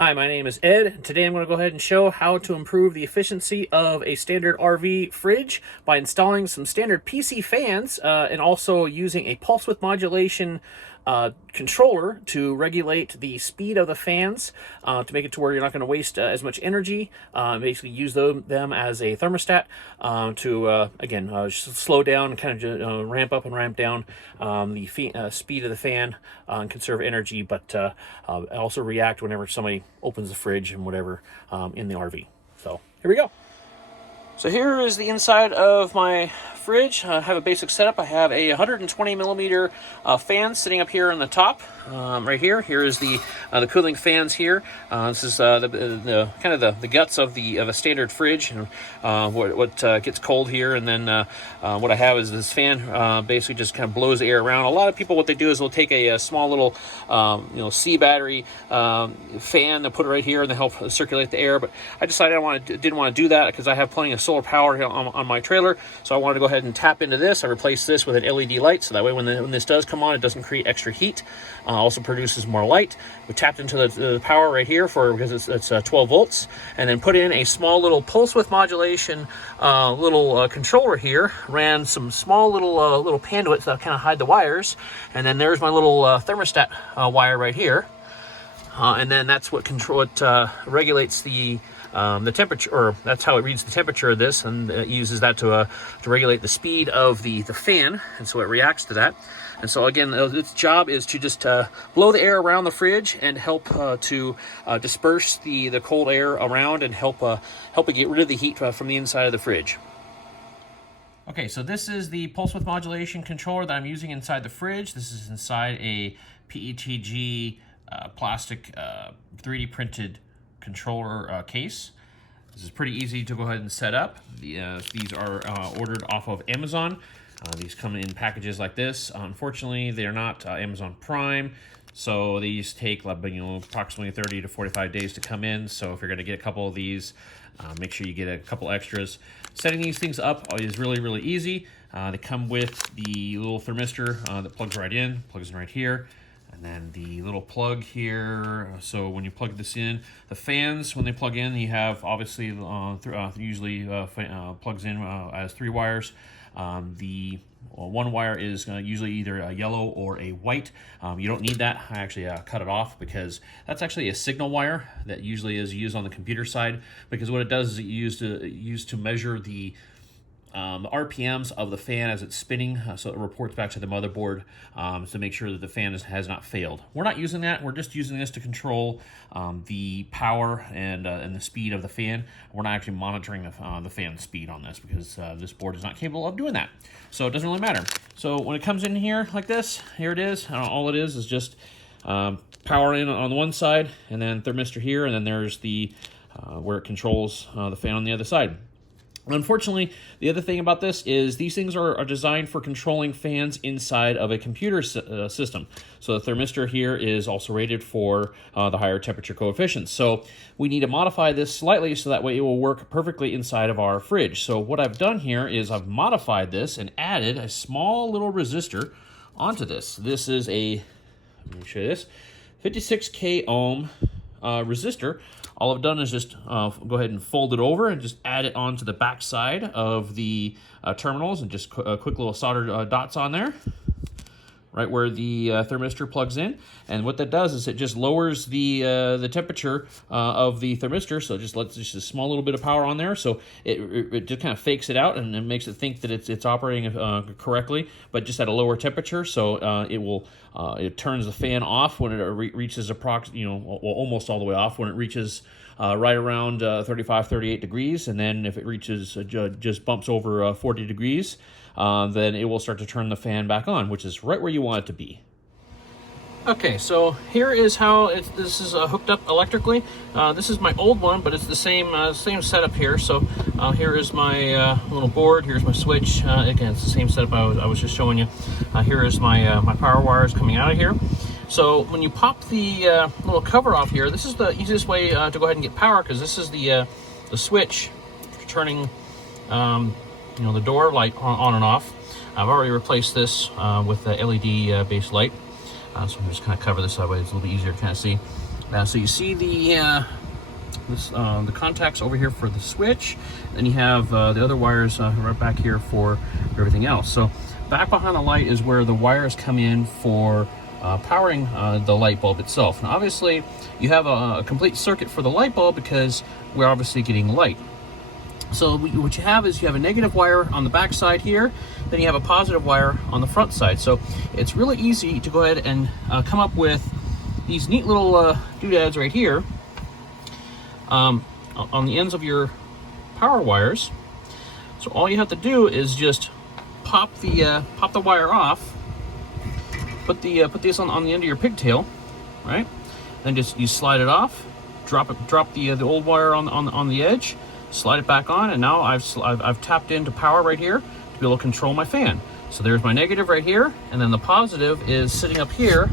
Hi, my name is Ed. Today I'm going to go ahead and show how to improve the efficiency of a standard RV fridge by installing some standard PC fans and also using a pulse width modulation controller to regulate the speed of the fans to make it to where you're not going to waste as much energy. Basically use them as a thermostat to, again, slow down, kind of ramp up and ramp down the speed of the fan and conserve energy, but also react whenever somebody opens the fridge and whatever in the RV. So here we go. So here is the inside of my fridge. I have a basic setup. I have a 120 millimeter fan sitting up here on the top, right here. Here is the cooling fans here. This is the kind of the guts of a standard fridge, and what gets cold here. And then what I have is this fan basically just kind of blows the air around. A lot of people, what they do is they'll take a small little C battery fan, they'll put it right here, and they help circulate the air. But I decided I didn't want to do that because I have plenty of solar power on my trailer, so I wanted to go ahead and tap into this. I replaced this with an LED light, so that way when this does come on, it doesn't create extra heat. Also produces more light. We tapped into the power right here because it's 12 volts, and then put in a small little pulse width modulation controller here. Ran some small little conduits that kind of hide the wires, and then there's my little thermostat wire right here. And then that's what regulates the temperature, or that's how it reads the temperature of this, and it uses that to regulate the speed of the fan, and so it reacts to that. And so again, its job is to just blow the air around the fridge and help to disperse the cold air around and help it get rid of the heat from the inside of the fridge. Okay, so this is the pulse width modulation controller that I'm using inside the fridge. This is inside a PETG plastic 3D printed controller case. This is pretty easy to go ahead and set up. These are ordered off of Amazon. These come in packages like this. Unfortunately, they're not Amazon Prime, so these take approximately 30 to 45 days to come in. So if you're going to get a couple of these, make sure you get a couple extras. Setting these things up is really easy. They come with the little thermistor that plugs right in right here. And then the little plug here, so when you plug this in, the fans, when they plug in, you have obviously usually plugs in as 3 wires. The one wire is usually either a yellow or a white. You don't need that. I actually cut it off because that's actually a signal wire that usually is used on the computer side, because what it does is it used to measure the RPMs of the fan as it's spinning, so it reports back to the motherboard to make sure that the fan has not failed. We're not using that. We're just using this to control the power and the speed of the fan. We're not actually monitoring the fan speed on this because this board is not capable of doing that. So it doesn't really matter. So when it comes in here like this, here it is. All it is just power in on the one side, and then thermistor here, and then there's the where it controls the fan on the other side. Unfortunately, the other thing about this is these things are designed for controlling fans inside of a computer system. So the thermistor here is also rated for the higher temperature coefficients. So we need to modify this slightly so that way it will work perfectly inside of our fridge. So what I've done here is I've modified this and added a small little resistor onto this. This is let me show you this, 56K ohm resistor. All I've done is just go ahead and fold it over and just add it onto the back side of the terminals, and just quick little solder dots on there, right where the thermistor plugs in. And what that does is it just lowers the temperature of the thermistor, so it just lets just a small little bit of power on there, so it just kind of fakes it out and it makes it think that it's operating correctly, but just at a lower temperature. So it turns the fan off when it reaches almost all the way off when it reaches right around 35, 38 degrees, and then if it reaches just bumps over 40 degrees, then it will start to turn the fan back on, which is right where you want it to be. Okay, so here is how this is hooked up electrically. This is my old one, but it's the same setup here. So here is my little board. Here's my switch. Again, it's the same setup I was just showing you. Here is my power wires coming out of here. So when you pop the little cover off here, this is the easiest way to go ahead and get power, because this is the switch for turning the door light on and off. I've already replaced this with the LED based light. So I'm just kind of cover this that way, it's a little bit easier to kind of see. So you see the the contacts over here for the switch, then you have the other wires right back here for everything else. So back behind the light is where the wires come in for powering the light bulb itself. Now obviously you have a complete circuit for the light bulb because we're obviously getting light. So what you have is you have a negative wire on the back side here, then you have a positive wire on the front side. So it's really easy to go ahead and come up with these neat little doodads right here on the ends of your power wires. So all you have to do is just pop the wire off, put this on the end of your pigtail, right? Then you slide it off, drop the old wire on the edge, slide it back on, and now I've tapped into power right here to be able to control my fan. So there's my negative right here, and then the positive is sitting up here,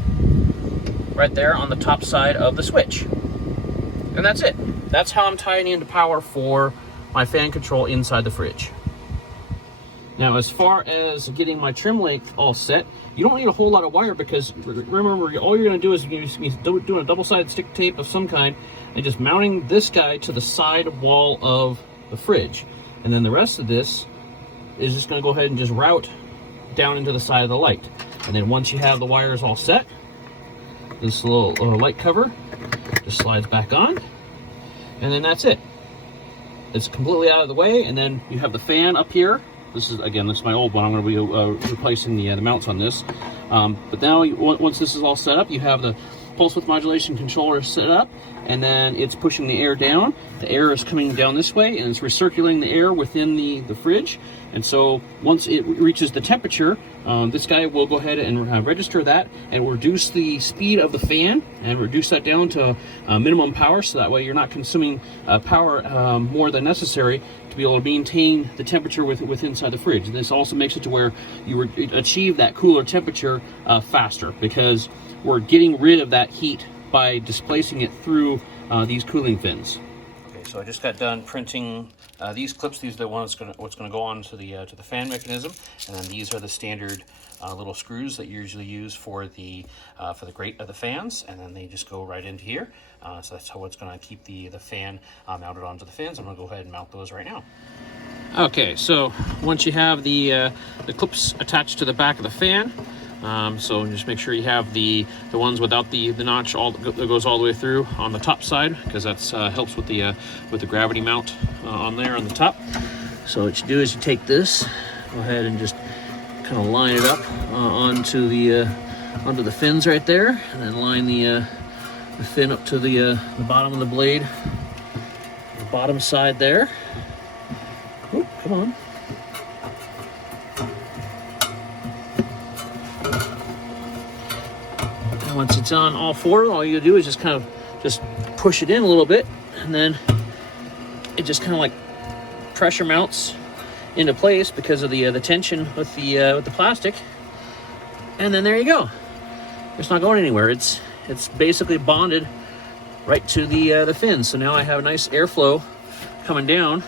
right there on the top side of the switch. And that's it. That's how I'm tying into power for my fan control inside the fridge. Now, as far as getting my trim length all set, you don't need a whole lot of wire because remember, all you're going to do is you're doing a double-sided stick tape of some kind and just mounting this guy to the side wall of the fridge. And then the rest of this is just going to go ahead and just route down into the side of the light. And then once you have the wires all set, this little light cover just slides back on, and then that's it. It's completely out of the way, and then you have the fan up here. This is my old one. I'm going to be replacing the mounts on this. But now, once this is all set up, you have the pulse width modulation controller set up, and then it's pushing the air down. The air is coming down this way, and it's recirculating the air within the fridge. And so once it reaches the temperature, this guy will go ahead and register that and reduce the speed of the fan and reduce that down to minimum power, so that way you're not consuming power more than necessary to be able to maintain the temperature with inside the fridge. This also makes it to where you achieve that cooler temperature faster, because we're getting rid of that heat by displacing it through these cooling fins. Okay, so I just got done printing these clips. These are the ones what's going to go on to the fan mechanism, and then these are the standard little screws that you usually use for the grate of the fans, and then they just go right into here. So that's how it's going to keep the fan mounted onto the fins. I'm going to go ahead and mount those right now. Okay, so once you have the clips attached to the back of the fan, so just make sure you have the ones without the notch that goes all the way through on the top side, because that's helps with the gravity mount on there on the top. So what you do is you take this, go ahead and just kind of line it up onto the fins right there, and then line the fin up to the bottom of the blade, the bottom side there. Oh, come on. And once it's on all four, all you do is just kind of push it in a little bit, and then it just kind of like pressure mounts into place because of the tension with the plastic. And then there you go. It's not going anywhere. It's basically bonded right to the fins. So now I have a nice airflow coming down,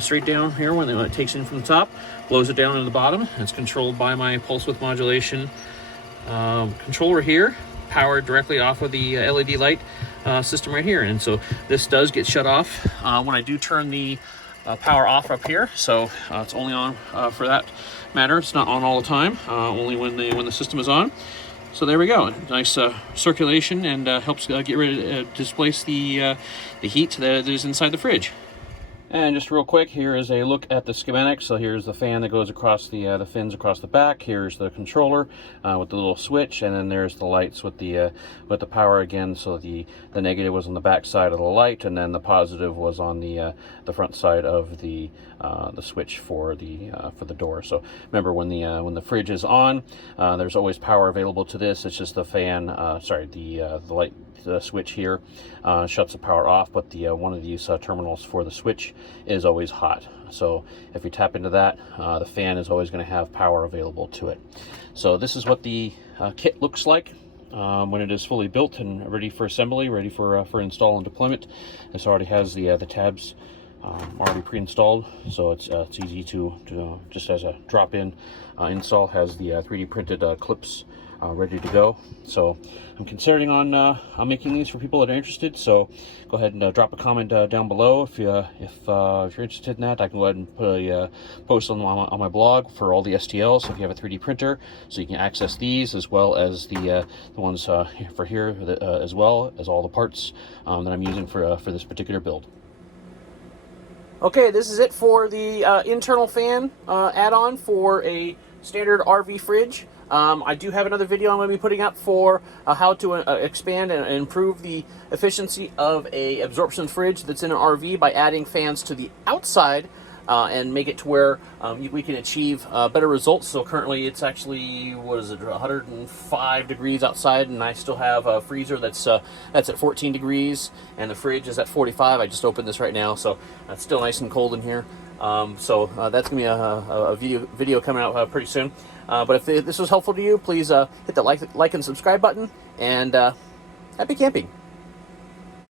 straight down here when it takes in from the top, blows it down to the bottom. It's controlled by my pulse width modulation controller here, powered directly off of the LED light system right here. And so this does get shut off when I do turn the power off up here. So it's only on for that matter. It's not on all the time, only when the system is on. So there we go. Nice circulation, and helps get rid of displace the heat that is inside the fridge. And just real quick, here is a look at the schematics. So here's the fan that goes across the fins across the back. Here's the controller with the little switch, and then there's the lights with the power again. So the negative was on the back side of the light, and then the positive was on the front side of the switch for the door. So remember, when the fridge is on, there's always power available to this. It's just the fan, the light. The switch here shuts the power off, but one of these terminals for the switch is always hot. So if you tap into that, the fan is always going to have power available to it. So this is what the kit looks like when it is fully built and ready for assembly, ready for install and deployment. This already has the tabs already pre-installed, so it's easy to just as a drop-in install. Has the 3D printed clips ready to go. So I'm considering on making these for people that are interested. So go ahead and drop a comment down below if you're interested in that. I can go ahead and put a post on my blog for all the STLs. So if you have a 3D printer, so you can access these as well as the ones for here, as well as all the parts that I'm using for this particular build. Okay, this is it for the internal fan add-on for a standard RV fridge. I do have another video I'm going to be putting up for how to expand and improve the efficiency of a absorption fridge that's in an RV by adding fans to the outside and make it to where we can achieve better results. So currently it's actually, what is it, 105 degrees outside, and I still have a freezer that's at 14 degrees, and the fridge is at 45. I just opened this right now, so it's still nice and cold in here. So that's going to be a video coming out pretty soon. But if this was helpful to you, please hit the like and subscribe button, and happy camping.